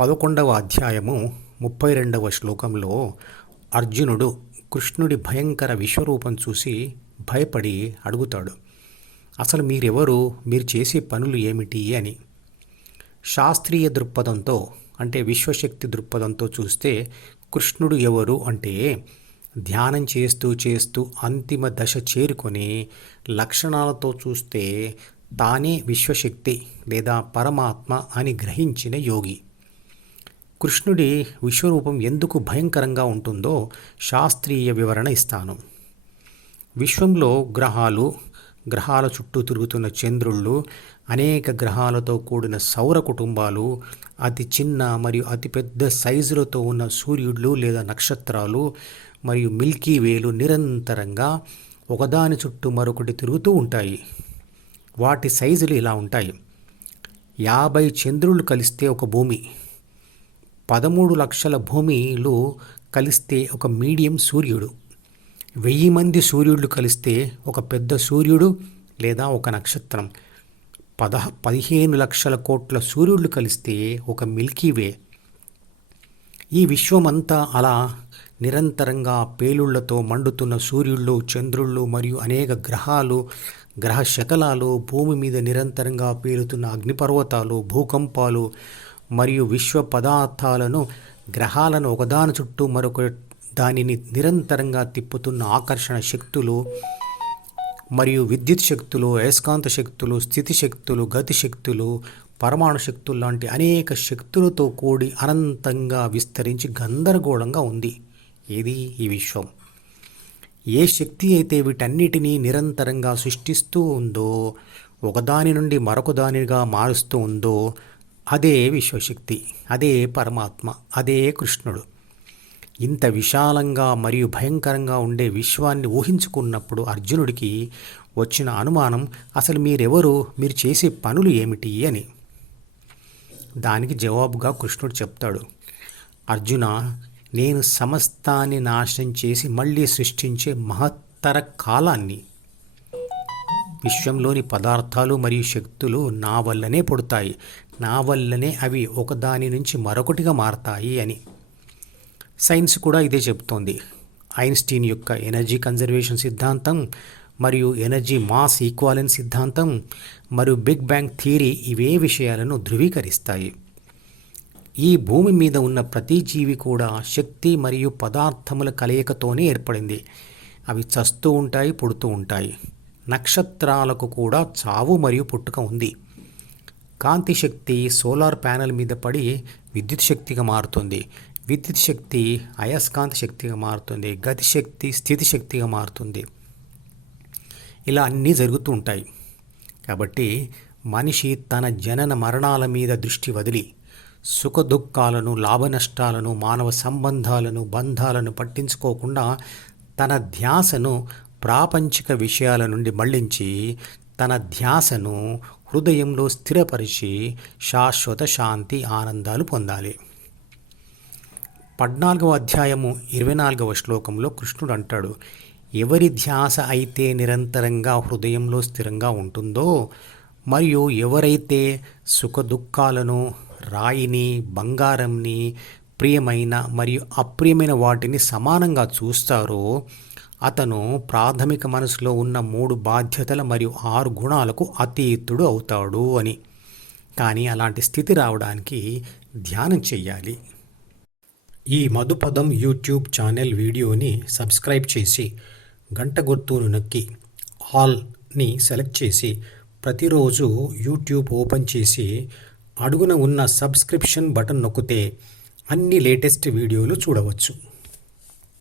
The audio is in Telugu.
పదకొండవ అధ్యాయము ముప్పై రెండవ శ్లోకంలో అర్జునుడు కృష్ణుడి భయంకర విశ్వరూపం చూసి భయపడి అడుగుతాడు అసలు మీరెవరు? మీరు చేసే పనులు ఏమిటి? అని. శాస్త్రీయ దృక్పథంతో అంటే విశ్వశక్తి దృక్పథంతో చూస్తే కృష్ణుడు ఎవరు అంటే ధ్యానం చేస్తూ చేస్తూ అంతిమ దశ చేరుకొని లక్షణాలతో చూస్తే తానే విశ్వశక్తి లేదా పరమాత్మ అని గ్రహించిన యోగి. కృష్ణుడి విశ్వరూపం ఎందుకు భయంకరంగా ఉంటుందో శాస్త్రీయ వివరణ ఇస్తాను. విశ్వంలో గ్రహాలు గ్రహాల చుట్టూ తిరుగుతున్న చంద్రుళ్ళు అనేక గ్రహాలతో కూడిన సౌర కుటుంబాలు అతి చిన్న మరియు అతిపెద్ద సైజులతో ఉన్న సూర్యుళ్ళు లేదా నక్షత్రాలు మరియు మిల్కీ వేలు నిరంతరంగా ఒకదాని చుట్టూ మరొకటి తిరుగుతూ ఉంటాయి. వాటి సైజులు ఇలా ఉంటాయి. యాభై చంద్రులు కలిస్తే ఒక భూమి. పదమూడు లక్షల భూమిలో కలిస్తే ఒక మీడియం సూర్యుడు. వెయ్యి మంది సూర్యుడు కలిస్తే ఒక పెద్ద సూర్యుడు లేదా ఒక నక్షత్రం. పద పదిహేను లక్షల కోట్ల సూర్యుడు కలిస్తే ఒక మిల్కీవే ఈ విశ్వమంతా అలా నిరంతరంగా పేలుళ్ళతో మండుతున్న సూర్యుళ్ళు చంద్రుళ్ళు మరియు అనేక గ్రహాలు గ్రహ శకలాలు భూమి మీద నిరంతరంగా పేలుతున్న అగ్నిపర్వతాలు భూకంపాలు మరియు విశ్వ పదార్థాలను గ్రహాలను ఒకదాని చుట్టూ మరొక దానిని నిరంతరంగా తిప్పుతున్న ఆకర్షణ శక్తులు మరియు విద్యుత్ శక్తులు అయస్కాంత శక్తులు స్థితి శక్తులు గతి శక్తులు పరమాణు శక్తులు లాంటి అనేక శక్తులతో కూడి అనంతంగా విస్తరించి గందరగోళంగా ఉంది. ఇది ఈ విశ్వం. ఏ శక్తి అయితే వీటన్నిటినీ నిరంతరంగా సృష్టిస్తూ ఉందో ఒకదాని నుండి మరొక దానిగా మారుస్తూ ఉందో అదే విశ్వశక్తి అదే పరమాత్మ అదే కృష్ణుడు. ఇంత విశాలంగా మరియు భయంకరంగా ఉండే విశ్వాన్ని ఊహించుకున్నప్పుడు అర్జునుడికి వచ్చిన అనుమానం అసలు మీరెవరు? మీరు చేసే పనులు ఏమిటి? అని. దానికి జవాబుగా కృష్ణుడు చెప్తాడు అర్జున నేను సమస్తాన్ని నాశనం చేసి మళ్ళీ సృష్టించే మహత్తర కాలాన్ని విశ్వంలోని పదార్థాలు మరియు శక్తులు నా వల్లనే పుడతాయి. నా వల్లనే అవి ఒకదాని నుంచి మరొకటిగా మారతాయి అని. సైన్స్ కూడా ఇదే చెబుతోంది. ఐన్స్టీన్ యొక్క ఎనర్జీ కన్జర్వేషన్ సిద్ధాంతం మరియు ఎనర్జీ మాస్ ఈక్వాలెన్స్ సిద్ధాంతం మరియు బిగ్ బ్యాంగ్ థియరీ ఇవే విషయాలను ధృవీకరిస్తాయి. ఈ భూమి మీద ఉన్న ప్రతి జీవి కూడా శక్తి మరియు పదార్థముల కలయికతోనే ఏర్పడింది. అవి చస్తూ ఉంటాయి పుడుతూ ఉంటాయి. నక్షత్రాలకు కూడా చావు మరియు పుట్టుక ఉంది. కాంతి శక్తి సోలార్ ప్యానెల్ మీద పడి విద్యుత్ శక్తిగా మారుతుంది. విద్యుత్ శక్తి అయస్కాంత శక్తిగా మారుతుంది. గతి శక్తి స్థితి శక్తిగా మారుతుంది. ఇలా అన్నీ జరుగుతూ ఉంటాయి. కాబట్టి మనిషి తన జనన మరణాల మీద దృష్టి వదిలి సుఖ దుఃఖాలను లాభ నష్టాలను మానవ సంబంధాలను బంధాలను పట్టించుకోకుండా తన ధ్యాసను ప్రాపంచిక విషయాల నుండి మళ్ళించి తన ధ్యాసను హృదయంలో స్థిరపరిచి శాశ్వత శాంతి ఆనందాలు పొందాలి. పద్నాలుగవ అధ్యాయము ఇరవై నాలుగవ శ్లోకంలో కృష్ణుడు అంటాడు ఎవరి ధ్యాస అయితే నిరంతరంగా హృదయంలో స్థిరంగా ఉంటుందో మరియు ఎవరైతే సుఖ దుఃఖాలను రాయిని బంగారంని ప్రియమైన మరియు అప్రియమైన వాటిని సమానంగా చూస్తారో అతను ప్రాథమిక మనసులో ఉన్న మూడు బాధ్యతల మరియు ఆరు గుణాలకు అతీతుడు అవుతాడు అని. కానీ అలాంటి స్థితి రావడానికి ధ్యానం చెయ్యాలి. ఈ మధుపదం యూట్యూబ్ ఛానల్ వీడియోని సబ్స్క్రైబ్ చేసి గంట గుర్తును నొక్కి ఆల్ని సెలెక్ట్ చేసి ప్రతిరోజు యూట్యూబ్ ఓపెన్ చేసి అడుగున ఉన్న సబ్స్క్రిప్షన్ బటన్ నొక్కితే అన్ని లేటెస్ట్ వీడియోలు చూడవచ్చు.